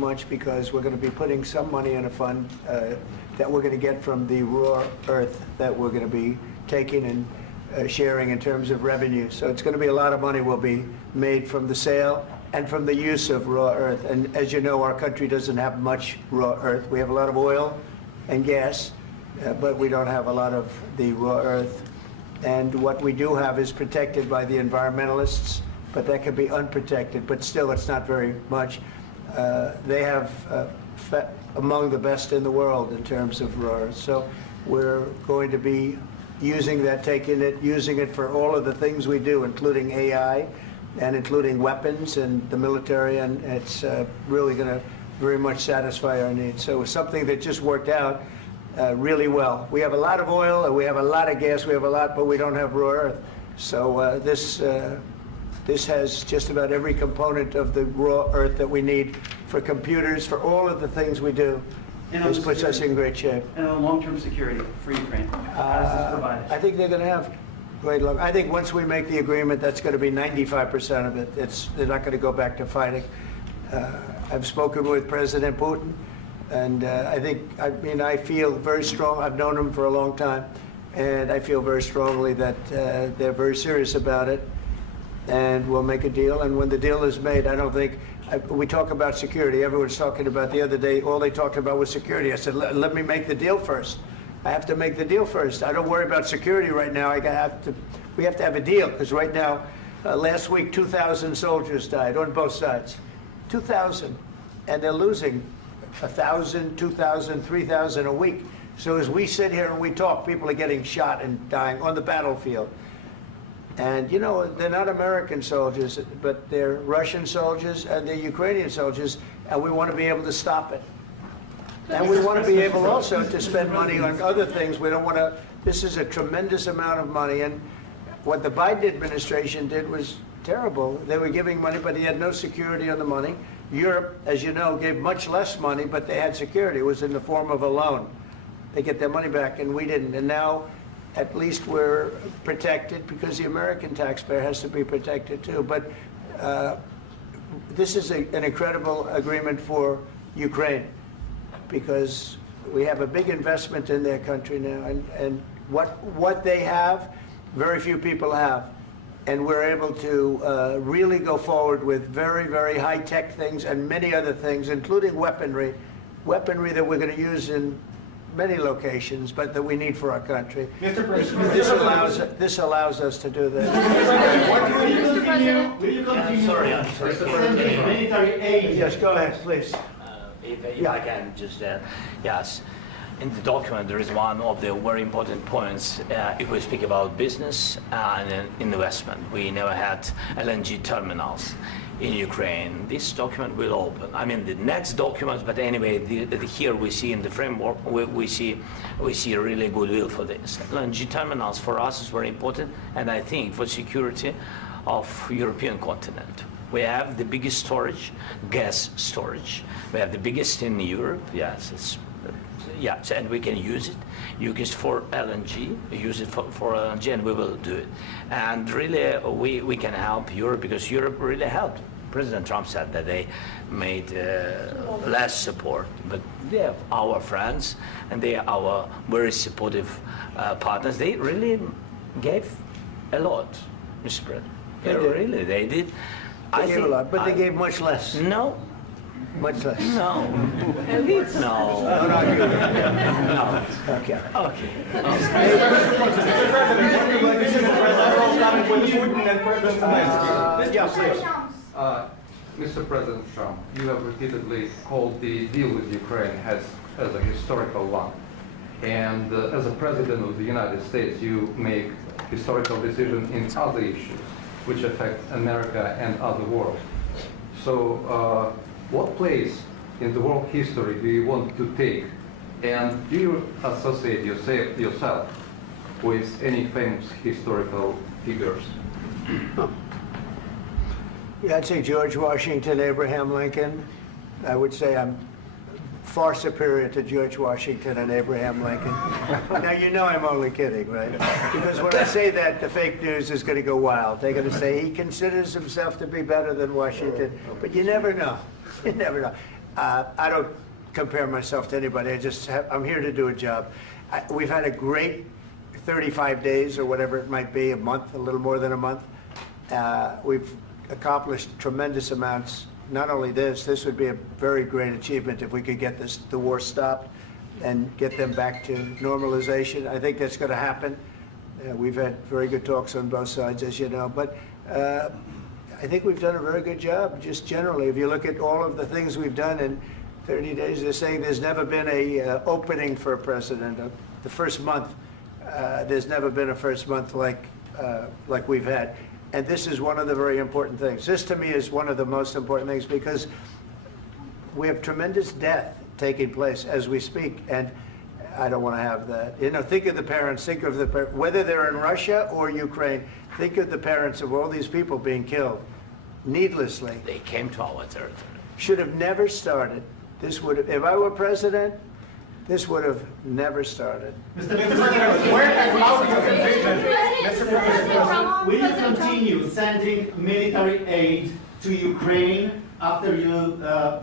much because we're going to be putting some money in a fund that we're going to get from the raw earth that we're going to be taking and sharing in terms of revenue. So it's going to be a lot of money will be made from the sale and from the use of raw earth. And as you know, our country doesn't have much raw earth. We have a lot of oil and gas, but we don't have a lot of the raw earth. And what we do have is protected by the environmentalists, but that could be unprotected, but still it's not very much. They have among the best in the world in terms of raw earth. So we're going to be using that, using it for all of the things we do, including AI and including weapons and the military, and it's really going to very much satisfy our needs. So it's something that just worked out really well. We have a lot of oil, and we have a lot of gas, we have a lot, but we don't have raw earth. So this has just about every component of the raw earth that we need for computers, for all of the things we do. This puts us in great shape. And long-term security for Ukraine. How does this provide it? I think they're going to have great luck. I think once we make the agreement, that's going to be 95% of it. They're not going to go back to fighting. I've spoken with President Putin, and I feel very strong. I've known him for a long time, and I feel very strongly that they're very serious about it, and we'll make a deal. And when the deal is made, I don't think, we talk about security. Everyone's talking about the other day, all they talked about was security. I said, let me make the deal first. I have to make the deal first. I don't worry about security right now. We have to have a deal, because right now, last week, 2,000 soldiers died on both sides. 2,000. And they're losing 1,000, 2,000, 3,000 a week. So as we sit here and we talk, people are getting shot and dying on the battlefield. And, you know, they're not American soldiers, but they're Russian soldiers and they're Ukrainian soldiers, and we want to be able to stop it. And we want to be able also to spend money on other things. We don't want to, this is a tremendous amount of money, and what the Biden administration did was terrible. They were giving money, but he had no security on the money. Europe, as you know, gave much less money, but they had security. It was in the form of a loan. They get their money back, and we didn't. And now, at least we're protected, because the American taxpayer has to be protected too. But this is an incredible agreement for Ukraine, because we have a big investment in their country now, and what they have, very few people have. And we're able to really go forward with very, very high-tech things and many other things, including weaponry that we're going to use in many locations, but that we need for our country. Mr. President, this allows us to do that. Will you continue? Sorry. Military aid. Yes, go ahead, please. If I can just yes. In the document, there is one of the very important points. If we speak about business and investment, we never had LNG terminals in Ukraine. This document will open. I mean, the next documents, but anyway, here we see in the framework, we see a really goodwill for this. LNG terminals for us is very important, and I think for security of European continent. We have the biggest storage, gas storage. We have the biggest in Europe. Yes, and we can use it. Use it for LNG. Use it for LNG, and we will do it. And really, we can help Europe, because Europe really helped. President Trump said that they made less support, but they are our friends, and they are our very supportive partners. They really gave a lot, Mr. President. They did. They gave a lot, but they gave much less. No. Much less. No. No. No. Okay. Mr. President Trump, you have repeatedly called the deal with Ukraine as a historical one. And as a President of the United States, you make historical decisions in other issues which affect America and other world. So what place in the world history do you want to take? And do you associate yourself with any famous historical figures? Yeah, I'd say George Washington, Abraham Lincoln. I would say I'm far superior to George Washington and Abraham Lincoln. Now, you know I'm only kidding, right? Because when I say that, the fake news is going to go wild. They're going to say he considers himself to be better than Washington. But you never know. You never know. I don't compare myself to anybody. I'm here to do a job. We've had a great 35 days or whatever it might be, a month, a little more than a month. We've accomplished tremendous amounts. Not only this would be a very great achievement if we could get the war stopped and get them back to normalization. I think that's going to happen. We've had very good talks on both sides, as you know. But I think we've done a very good job, just generally. If you look at all of the things we've done in 30 days, they're saying there's never been a opening for a president. The first month, there's never been a first month like we've had. And this is one of the very important things. This, to me, is one of the most important things because we have tremendous death taking place as we speak, and I don't want to have that. You know, think of the parents, think of whether they're in Russia or Ukraine, think of the parents of all these people being killed needlessly. They came to our territory. Should have never started. This would have, if I were president, this would have never started. Mr. President, where has your commitment? Mr. President, will you continue sending military aid to Ukraine after the